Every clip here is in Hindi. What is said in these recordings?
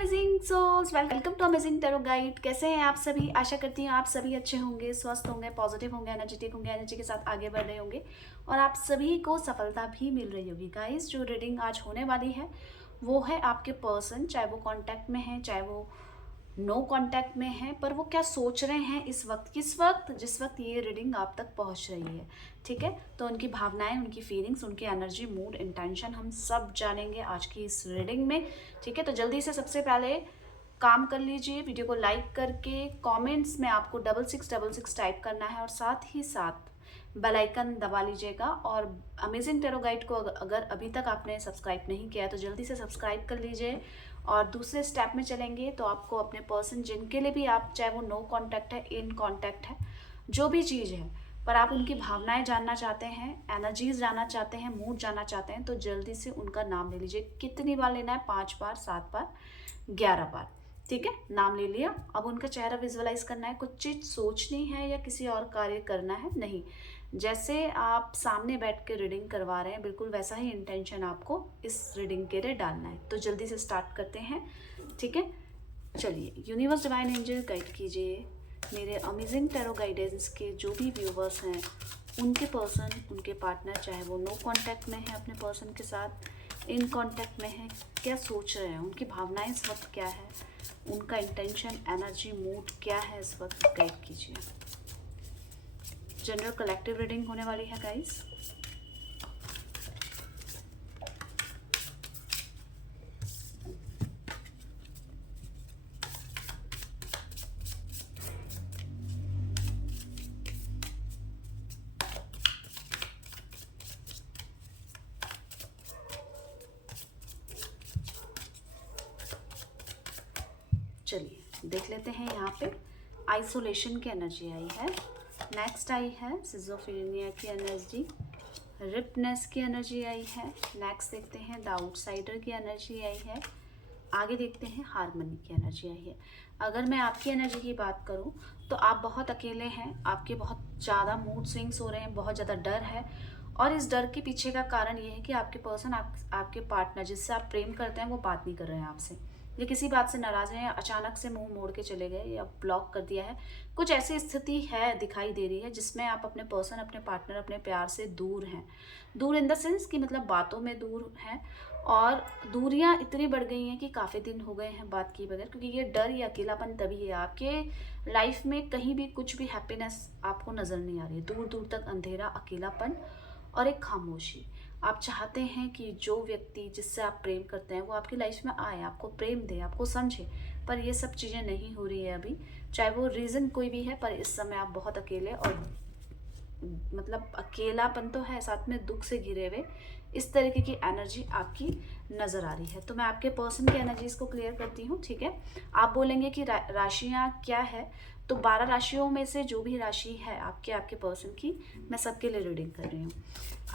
Amazing souls, welcome to amazing tarot guide. कैसे हैं आप सभी? आशा करती हूँ आप सभी अच्छे होंगे, स्वस्थ होंगे, पॉजिटिव होंगे, एनर्जेटिक होंगे, एनर्जी के साथ आगे बढ़ रहे होंगे और आप सभी को सफलता भी मिल रही होगी। गाइस, जो रीडिंग आज होने वाली है वो है आपके पर्सन, चाहे वो कांटेक्ट में है, चाहे वो नो कांटेक्ट में है, पर वो क्या सोच रहे हैं इस वक्त, जिस वक्त ये रीडिंग आप तक पहुंच रही है। ठीक है, तो उनकी भावनाएं, उनकी फीलिंग्स, उनकी एनर्जी, मूड, इंटेंशन हम सब जानेंगे आज की इस रीडिंग में। ठीक है, तो जल्दी से सबसे पहले काम कर लीजिए, वीडियो को लाइक करके कमेंट्स में आपको 6666 टाइप करना है और साथ ही साथ बेल आइकन दबा लीजिएगा। और अमेजिंग टैरो गाइड को अगर अभी तक आपने सब्सक्राइब नहीं किया है तो जल्दी से सब्सक्राइब कर लीजिए। और दूसरे स्टेप में चलेंगे तो आपको अपने पर्सन जिनके लिए भी आप, चाहे वो नो कांटेक्ट है, इन कांटेक्ट है, जो भी चीज़ है, पर आप उनकी भावनाएं जानना चाहते हैं, एनर्जीज जानना चाहते हैं, मूड जानना चाहते हैं, तो जल्दी से उनका नाम ले लीजिए। कितनी बार लेना है? 5 बार, 7 बार, 11 बार। ठीक है, नाम ले लिया। अब उनका चेहरा विजुअलाइज करना है। कुछ चीज़ सोचनी है या किसी और कार्य करना है नहीं, जैसे आप सामने बैठ के रीडिंग करवा रहे हैं बिल्कुल वैसा ही इंटेंशन आपको इस रीडिंग के लिए डालना है। तो जल्दी से स्टार्ट करते हैं। ठीक है, चलिए। यूनिवर्स डिवाइन एंजल गाइड कीजिए मेरे अमेजिंग टैरो गाइडेंस के जो भी व्यूवर्स हैं, उनके पर्सन, उनके पार्टनर, चाहे वो नो कांटेक्ट में है अपने पर्सन के साथ, इन कांटेक्ट में है, क्या सोच रहे हैं, उनकी भावनाएं इस वक्त क्या है, उनका इंटेंशन, एनर्जी, मूड क्या है इस वक्त, गाइड कीजिए। जनरल कलेक्टिव रीडिंग होने वाली है गाइस। चलिए देख लेते हैं। यहाँ पे आइसोलेशन की एनर्जी आई है, नेक्स्ट आई है सिजोफ्रेनिया की एनर्जी, रिपनेस की एनर्जी आई है, नेक्स्ट देखते हैं द आउटसाइडर की एनर्जी आई है, आगे देखते हैं हारमनी की एनर्जी आई है। अगर मैं आपकी एनर्जी की बात करूं तो आप बहुत अकेले हैं, आपके बहुत ज़्यादा मूड स्विंग्स हो रहे हैं, बहुत ज़्यादा डर है और इस डर के पीछे का कारण ये है कि आपके पर्सन, आपके पार्टनर जिससे आप प्रेम करते हैं वो बात नहीं कर रहे हैं आपसे, ये किसी बात से नाराज हैं या अचानक से मुंह मोड़ के चले गए या ब्लॉक कर दिया है। कुछ ऐसी स्थिति है, दिखाई दे रही है, जिसमें आप अपने पर्सन, अपने पार्टनर, अपने प्यार से दूर हैं। दूर इन द सेंस कि मतलब बातों में दूर हैं और दूरियां इतनी बढ़ गई हैं कि काफ़ी दिन हो गए हैं बात किए बगैर, क्योंकि ये डर या अकेलापन तभी है आपके लाइफ में कहीं भी कुछ भी हैप्पीनेस आपको नज़र नहीं आ रही है। दूर दूर तक अंधेरा, अकेलापन और एक खामोशी। आप चाहते हैं कि जो व्यक्ति जिससे आप प्रेम करते हैं वो आपकी लाइफ में आए, आपको प्रेम दे, आपको समझे, पर ये सब चीज़ें नहीं हो रही है अभी, चाहे वो रीज़न कोई भी है, पर इस समय आप बहुत अकेले और मतलब अकेलापन तो है, साथ में दुख से घिरे हुए, इस तरीके की एनर्जी आपकी नज़र आ रही है। तो मैं आपके पर्सन की एनर्जीज को क्लियर करती हूँ। ठीक है, आप बोलेंगे कि राशियाँ क्या है, तो 12 राशियों में से जो भी राशि है आपके पर्सन की, मैं सबके लिए रीडिंग कर रही हूँ।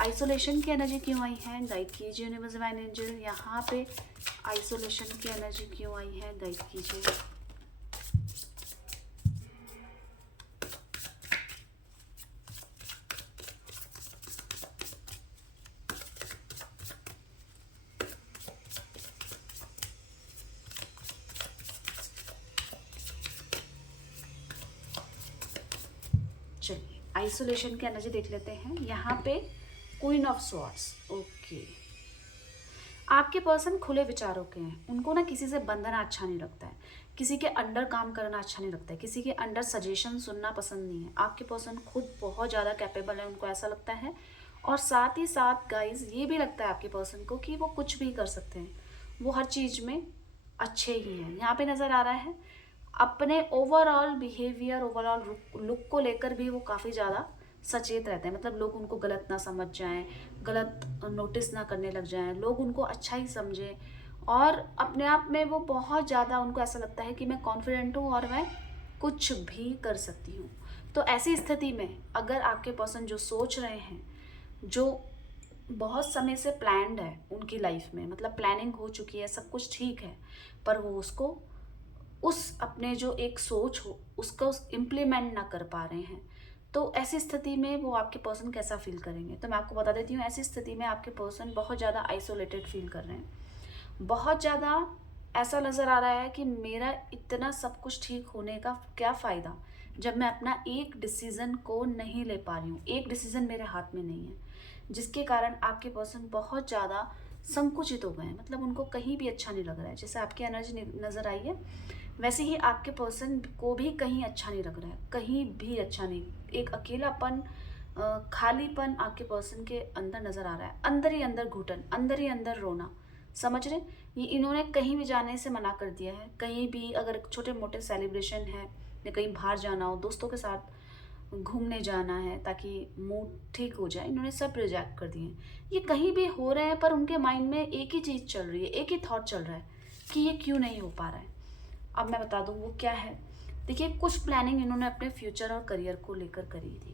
आइसोलेशन की एनर्जी क्यों आई है, गाइड कीजिए यूनिवर्स डिवाइन एंजल। यहाँ पे आइसोलेशन की एनर्जी क्यों आई है, गाइड कीजिए। चलिए आइसोलेशन की एनर्जी देख लेते हैं। यहाँ पे क्वीन ऑफ स्वॉर्ड्स। ओके, आपके पर्सन खुले विचारों के हैं, उनको ना किसी से बंधना अच्छा नहीं लगता है, किसी के अंडर काम करना अच्छा नहीं लगता है, किसी के अंडर सजेशन सुनना पसंद नहीं है। आपके पर्सन खुद बहुत ज़्यादा कैपेबल है, उनको ऐसा लगता है, और साथ ही साथ गाइज ये भी लगता है आपके पर्सन को कि वो कुछ भी कर सकते हैं, वो हर चीज़ में अच्छे ही हैं। यहाँ पे नज़र आ रहा है अपने ओवरऑल बिहेवियर, ओवरऑल लुक को लेकर भी वो काफ़ी ज़्यादा सचेत रहते हैं, मतलब लोग उनको गलत ना समझ जाएं, गलत नोटिस ना करने लग जाएं, लोग उनको अच्छा ही समझें, और अपने आप में वो बहुत ज़्यादा, उनको ऐसा लगता है कि मैं कॉन्फिडेंट हूँ और मैं कुछ भी कर सकती हूँ। तो ऐसी स्थिति में अगर आपके पर्सन जो सोच रहे हैं, जो बहुत समय से प्लान्ड है उनकी लाइफ में, मतलब प्लानिंग हो चुकी है, सब कुछ ठीक है, पर वो उसको उस अपने जो एक सोच हो उसका इम्प्लीमेंट ना कर पा रहे हैं, तो ऐसी स्थिति में वो आपके पर्सन कैसा फील करेंगे। तो मैं आपको बता देती हूँ, ऐसी स्थिति में आपके पर्सन बहुत ज़्यादा आइसोलेटेड फील कर रहे हैं, बहुत ज़्यादा ऐसा नज़र आ रहा है कि मेरा इतना सब कुछ ठीक होने का क्या फ़ायदा जब मैं अपना एक डिसीज़न को नहीं ले पा रही हूँ, एक डिसीज़न मेरे हाथ में नहीं है, जिसके कारण आपके पर्सन बहुत ज़्यादा संकुचित हो गए हैं। मतलब उनको कहीं भी अच्छा नहीं लग रहा है। जैसे आपकी एनर्जी नज़र आई है, वैसे ही आपके पर्सन को भी कहीं अच्छा नहीं लग रहा है, कहीं भी अच्छा नहीं। एक अकेलापन, खालीपन आपके पर्सन के अंदर नज़र आ रहा है। अंदर ही अंदर घुटन, अंदर ही अंदर रोना। समझ रहे? ये इन्होंने कहीं भी जाने से मना कर दिया है। कहीं भी अगर छोटे मोटे सेलिब्रेशन है या कहीं बाहर जाना हो, दोस्तों के साथ घूमने जाना है ताकि मूड ठीक हो जाए, इन्होंने सब रिजेक्ट कर दिए। ये कहीं भी हो रहे हैं पर उनके माइंड में एक ही चीज़ चल रही है, एक ही थॉट चल रहा है कि ये क्यों नहीं हो पा रहा है। अब मैं बता दूँ वो क्या है। देखिए, कुछ प्लानिंग इन्होंने अपने फ्यूचर और करियर को लेकर करी थी।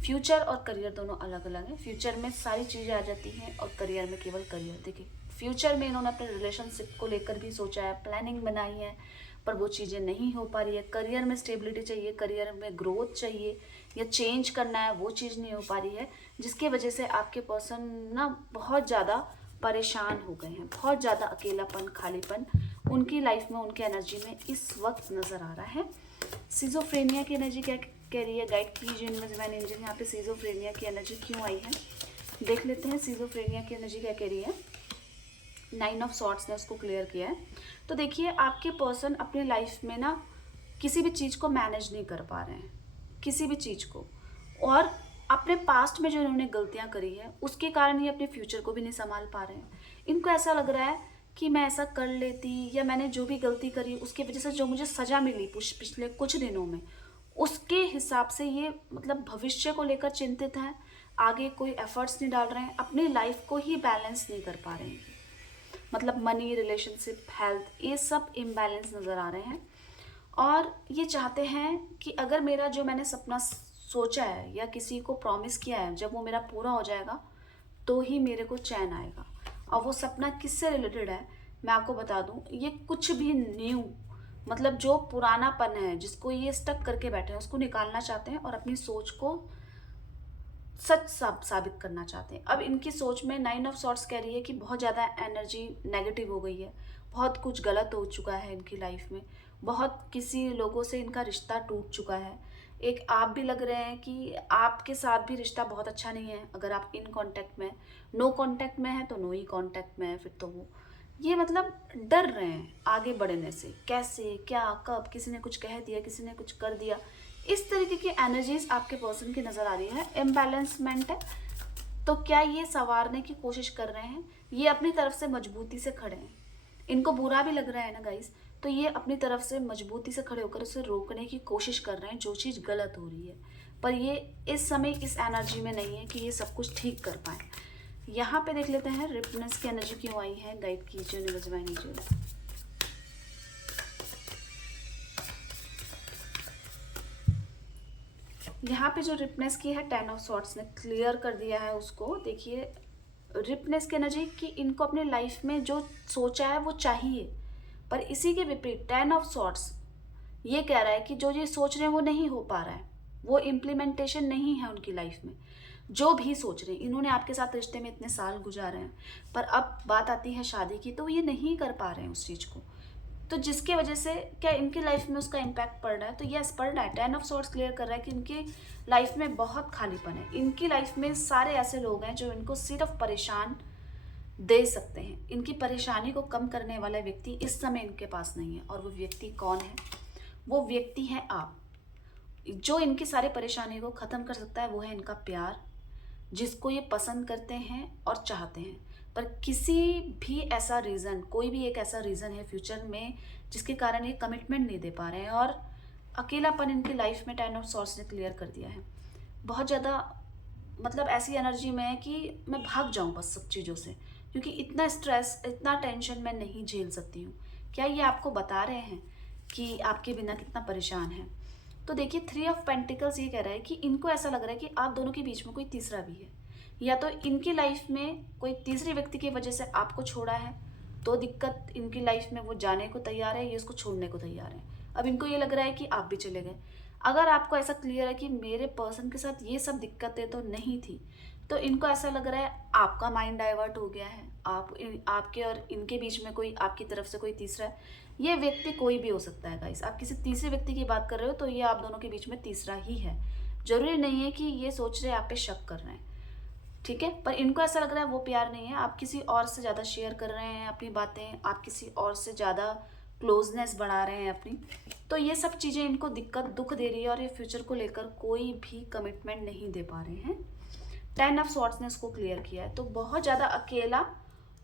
फ्यूचर और करियर दोनों अलग अलग हैं। फ्यूचर में सारी चीज़ें आ जाती हैं और करियर में केवल करियर। देखिए, फ्यूचर में इन्होंने अपने रिलेशनशिप को लेकर भी सोचा है, प्लानिंग बनाई है, पर वो चीज़ें नहीं हो पा रही है। करियर में स्टेबिलिटी चाहिए, करियर में ग्रोथ चाहिए या चेंज करना है, वो चीज़ नहीं हो पा रही है, जिसकी वजह से आपके पर्सन ना बहुत ज़्यादा परेशान हो गए हैं। बहुत ज़्यादा अकेलापन, खालीपन उनकी लाइफ में, उनकी एनर्जी में इस वक्त नज़र आ रहा है। सिजोफ्रेनिया की एनर्जी क्या कह रही है? गाइड कीजिए यूनिवर्स एंजल, यहाँ पे सिजोफ्रेनिया की एनर्जी क्यों आई है, देख लेते हैं। सिजोफ्रेनिया की एनर्जी क्या कह रही है? 9 ऑफ सॉर्ट्स ने उसको क्लियर किया है। तो देखिए, आपके पर्सन अपनी लाइफ में ना किसी भी चीज़ को मैनेज नहीं कर पा रहे हैं, किसी भी चीज़ को, और अपने पास्ट में जो इन्होंने गलतियां करी है उसके कारण ये अपने फ्यूचर को भी नहीं संभाल पा रहे हैं। इनको ऐसा लग रहा है कि मैं ऐसा कर लेती, या मैंने जो भी गलती करी उसकी वजह से जो मुझे सज़ा मिली पिछले कुछ दिनों में, उसके हिसाब से ये मतलब भविष्य को लेकर चिंतित हैं। आगे कोई एफर्ट्स नहीं डाल रहे हैं, अपनी लाइफ को ही बैलेंस नहीं कर पा रहे हैं। मतलब मनी, रिलेशनशिप, हेल्थ, ये सब इम्बैलेंस नज़र आ रहे हैं। और ये चाहते हैं कि अगर मेरा जो मैंने सपना सोचा है या किसी को प्रॉमिस किया है, जब वो मेरा पूरा हो जाएगा तो ही मेरे को चैन आएगा। और वो सपना किससे रिलेटेड है मैं आपको बता दूं, ये कुछ भी न्यू, मतलब जो पुरानापन है जिसको ये स्टक करके बैठे हैं उसको निकालना चाहते हैं और अपनी सोच को सच साबित करना चाहते हैं। अब इनकी सोच में 9 ऑफ सॉर्ट्स कह रही है कि बहुत ज़्यादा एनर्जी नेगेटिव हो गई है, बहुत कुछ गलत हो चुका है इनकी लाइफ में, बहुत किसी लोगों से इनका रिश्ता टूट चुका है। एक आप भी लग रहे हैं कि आपके साथ भी रिश्ता बहुत अच्छा नहीं है। अगर आप इन कांटेक्ट में, नो कांटेक्ट में है तो नो ही कांटेक्ट में है, फिर तो वो ये मतलब डर रहे हैं आगे बढ़ने से। कैसे, क्या, कब, किसी ने कुछ कह दिया, किसी ने कुछ कर दिया, इस तरीके की एनर्जीज आपके पर्सन की नज़र आ रही है। इम्बैलेंसमेंट है, तो क्या ये संवारने की कोशिश कर रहे हैं? ये अपनी तरफ से मजबूती से खड़े हैं। इनको बुरा भी लग रहा है ना गाइस, तो ये अपनी तरफ से मजबूती से खड़े होकर उसे रोकने की कोशिश कर रहे हैं जो चीज़ गलत हो रही है। पर ये इस समय इस एनर्जी में नहीं है कि ये सब कुछ ठीक कर पाए। यहाँ पे देख लेते हैं रिपनेस की एनर्जी क्यों आई है। गाइड कीजिए यूनिवर्स एंजल। यहाँ पे जो रिपनेस की है 10 ऑफ सॉर्ट्स ने क्लियर कर दिया है उसको। देखिए, रिपनेस की एनर्जी कि इनको अपने लाइफ में जो सोचा है वो चाहिए, पर इसी के विपरीत 10 ऑफ सॉर्ट्स ये कह रहा है कि जो ये सोच रहे हैं वो नहीं हो पा रहा है, वो इम्प्लीमेंटेशन नहीं है उनकी लाइफ में। जो भी सोच रहे हैं, इन्होंने आपके साथ रिश्ते में इतने साल गुजारे हैं, पर अब बात आती है शादी की तो ये नहीं कर पा रहे हैं उस चीज़ को, तो जिसके वजह से क्या इनकी लाइफ में उसका इम्पैक्ट पड़ रहा है। तो यस, पड़ रहा है। 10 ऑफ सॉर्ट्स क्लियर कर रहा है कि इनकी लाइफ में बहुत खालीपन है। इनकी लाइफ में सारे ऐसे लोग हैं जो इनको सिर्फ परेशान दे सकते हैं। इनकी परेशानी को कम करने वाला व्यक्ति इस समय इनके पास नहीं है। और वो व्यक्ति कौन है? वो व्यक्ति है आप। जो इनकी सारी परेशानी को ख़त्म कर सकता है वो है इनका प्यार, जिसको ये पसंद करते हैं और चाहते हैं। पर किसी भी ऐसा रीज़न, कोई भी एक ऐसा रीज़न है फ्यूचर में जिसके कारण ये कमिटमेंट नहीं दे पा रहे हैं। और अकेलापन इनकी लाइफ में 10 ऑफ सॉर्ट्स ने क्लियर कर दिया है। बहुत ज़्यादा मतलब ऐसी एनर्जी में है कि मैं भाग जाऊं बस सब चीज़ों से, क्योंकि इतना स्ट्रेस, इतना टेंशन मैं नहीं झेल सकती हूँ। क्या ये आपको बता रहे हैं कि आपके बिना कितना परेशान है? तो देखिए, 3 ऑफ पेंटिकल्स ये कह रहा है कि इनको ऐसा लग रहा है कि आप दोनों के बीच में कोई तीसरा भी है, या तो इनकी लाइफ में कोई तीसरे व्यक्ति की वजह से आपको छोड़ा है, तो दिक्कत इनकी लाइफ में वो जाने को तैयार है, ये उसको छोड़ने को तैयार है। अब इनको ये लग रहा है कि आप भी चले गए। अगर आपको ऐसा क्लियर है कि मेरे पर्सन के साथ ये सब दिक्कतें तो नहीं थी, तो इनको ऐसा लग रहा है आपका माइंड डाइवर्ट हो गया है, आपके और इनके बीच में कोई आपकी तरफ से कोई तीसरा है। ये व्यक्ति कोई भी हो सकता है गाइस। आप किसी तीसरे व्यक्ति की बात कर रहे हो तो ये आप दोनों के बीच में तीसरा ही है। जरूरी नहीं है कि ये सोच रहे आप पे शक कर रहे हैं, ठीक है, पर इनको ऐसा लग रहा है वो प्यार नहीं है, आप किसी और से ज़्यादा शेयर कर रहे हैं अपनी बातें, आप किसी और से ज़्यादा क्लोजनेस बढ़ा रहे हैं अपनी। तो ये सब चीज़ें इनको दिक्कत दुख दे रही है और ये फ्यूचर को लेकर कोई भी कमिटमेंट नहीं दे पा रहे हैं। 10 ऑफ स्वॉर्ड्स ने इसको क्लियर किया है, तो बहुत ज़्यादा अकेला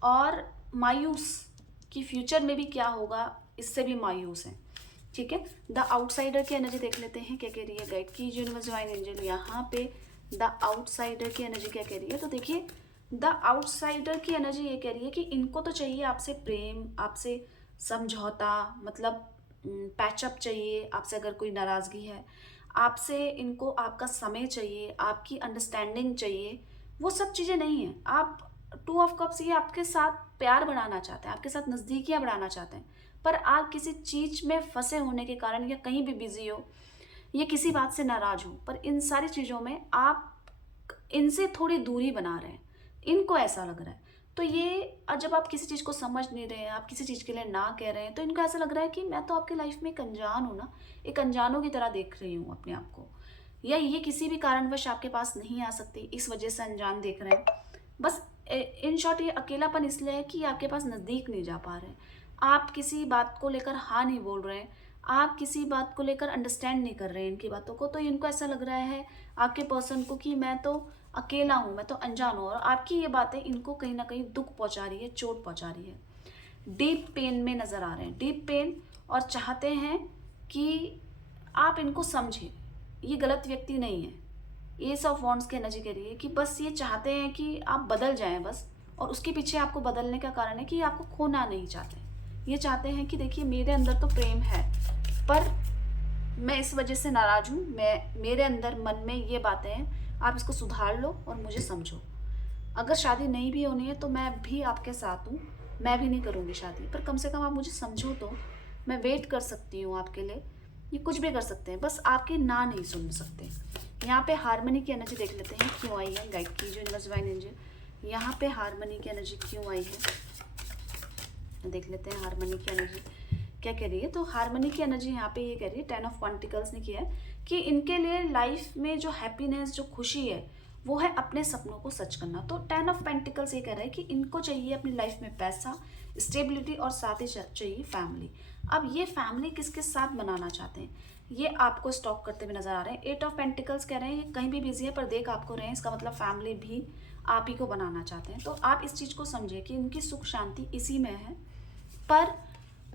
और मायूस कि फ्यूचर में भी क्या होगा, इससे भी मायूस है, ठीक है। द आउटसाइडर की एनर्जी देख लेते हैं क्या कह रही है गाइड की यूनिवर्स डिवाइन एंजल। यहाँ पे द आउटसाइडर की एनर्जी क्या कह रही है, तो देखिए द आउटसाइडर की एनर्जी ये कह रही है कि इनको तो चाहिए आपसे प्रेम, आपसे समझौता, मतलब पैचअप चाहिए आपसे, अगर कोई नाराज़गी है आपसे, इनको आपका समय चाहिए, आपकी अंडरस्टैंडिंग चाहिए। वो सब चीज़ें नहीं हैं। आप 2 ऑफ कप्स, ये आपके साथ प्यार बढ़ाना चाहते हैं, आपके साथ नज़दीकियाँ बढ़ाना चाहते हैं, पर आप किसी चीज़ में फंसे होने के कारण या कहीं भी बिजी हो या किसी बात से नाराज़ हो, पर इन सारी चीज़ों में आप इनसे थोड़ी दूरी बना रहे हैं, इनको ऐसा लग रहा है। तो ये जब आप किसी चीज़ को समझ नहीं रहे हैं, आप किसी चीज़ के लिए ना कह रहे हैं, तो इनको ऐसा लग रहा है कि मैं तो आपकी लाइफ में एक अनजान हूँ ना, एक अनजानों की तरह देख रही हूँ अपने आप को, या ये किसी भी कारणवश आपके पास नहीं आ सकती, इस वजह से अनजान देख रहे हैं। बस इन शॉर्ट ये अकेलापन इसलिए है कि आपके पास नज़दीक नहीं जा पा रहे हैं, आप किसी बात को लेकर हाँ नहीं बोल रहे हैं, आप किसी बात को लेकर अंडरस्टैंड नहीं कर रहे हैं इनकी बातों को। तो इनको ऐसा लग रहा है आपके पर्सन को कि मैं तो अकेला हूँ, मैं तो अनजान हूँ, और आपकी ये बातें इनको कहीं ना कहीं दुख पहुँचा रही है, चोट पहुँचा रही है। डीप पेन में नज़र आ रहे हैं, डीप पेन, और चाहते हैं कि आप इनको समझें। ये गलत व्यक्ति नहीं है। एस ऑफ वॉन्ड्स की एनर्जी कह रही है कि बस ये चाहते हैं कि आप बदल जाएं बस, और उसके पीछे आपको बदलने का कारण है कि आपको खोना नहीं चाहते। ये चाहते हैं कि देखिए मेरे अंदर तो प्रेम है, पर मैं इस वजह से नाराज़ हूँ, मेरे अंदर मन में ये बातें हैं, आप इसको सुधार लो और मुझे समझो। अगर शादी नहीं भी होनी है तो मैं भी आपके साथ हूँ, मैं भी नहीं करूँगी शादी, पर कम से कम आप मुझे समझो तो। मैं वेट कर सकती हूँ आपके लिए, ये कुछ भी कर सकते हैं, बस आपकी ना नहीं सुन सकते। यहाँ पे हारमनी की एनर्जी देख लेते हैं क्यों आई है गाइड की यूनिवर्स डिवाइन एंजल। यहाँ पे हारमनी की एनर्जी क्यों आई है, देख लेते हैं हारमनी की एनर्जी क्या कह रही है। तो हारमनी की एनर्जी यहाँ पे ये कह रही है, 10 ऑफ पेंटिकल्स ने किया है कि इनके लिए लाइफ में जो हैप्पीनेस, जो खुशी है, वो है अपने सपनों को सच करना। तो 10 ऑफ पेंटिकल्स ये कह रहा है कि इनको चाहिए अपनी लाइफ में पैसा, स्टेबिलिटी, और साथ ही चाहिए फैमिली। अब ये फैमिली किस किस साथ बनाना चाहते हैं, ये आपको स्टॉक करते हुए नजर आ रहे हैं। 8 ऑफ पेंटिकल्स कह रहे हैं कहीं भी बिजी है पर देख आपको रहे हैं, इसका मतलब फैमिली भी आप ही को बनाना चाहते हैं। तो आप इस चीज़ को समझिए कि इनकी सुख शांति इसी में है, पर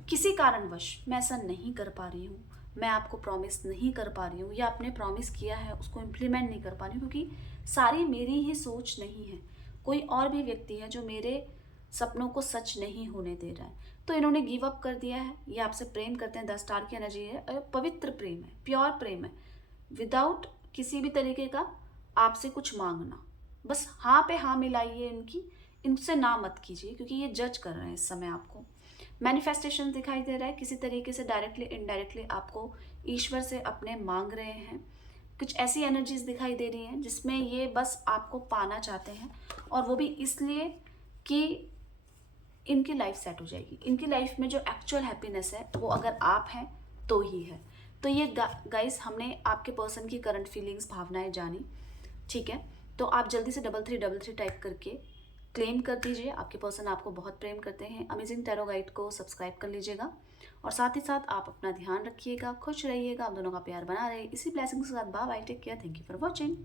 किसी कारणवश मैं ऐसा नहीं कर पा रही हूँ, मैं आपको प्रॉमिस नहीं कर पा रही हूँ, या आपने प्रॉमिस किया है उसको इम्प्लीमेंट नहीं कर पा रही हूँ, क्योंकि सारी मेरी ही सोच नहीं है, कोई और भी व्यक्ति है जो मेरे सपनों को सच नहीं होने दे रहा है। तो इन्होंने गिव अप कर दिया है, ये आपसे प्रेम करते हैं, 10 स्टार की एनर्जी है, पवित्र प्रेम है, प्योर प्रेम है, विदाउट किसी भी तरीके का आपसे कुछ मांगना, बस हाँ पे हाँ मिलाइए इनकी, इनसे ना मत कीजिए, क्योंकि ये जज कर रहे हैं इस समय आपको। मैनिफेस्टेशन दिखाई दे रहा है, किसी तरीके से डायरेक्टली इनडायरेक्टली आपको ईश्वर से अपने मांग रहे हैं। कुछ ऐसी एनर्जीज दिखाई दे रही हैं जिसमें ये बस आपको पाना चाहते हैं, और वो भी इसलिए कि इनकी लाइफ सेट हो जाएगी। इनकी लाइफ में जो एक्चुअल हैप्पीनेस है वो अगर आप हैं तो ही है। तो ये गाइस हमने आपके पर्सन की करंट फीलिंग्स, भावनाएं जानी, ठीक है। तो आप जल्दी से 3333 टाइप करके क्लेम कर दीजिए, आपके पर्सन आपको बहुत प्रेम करते हैं। अमेजिंग टैरो गाइड को सब्सक्राइब कर लीजिएगा, और साथ ही साथ आप अपना ध्यान रखिएगा, खुश रहिएगा, आप दोनों का प्यार बना रहे। इसी ब्लेसिंग्स के साथ bye bye, take care, thank you for watching.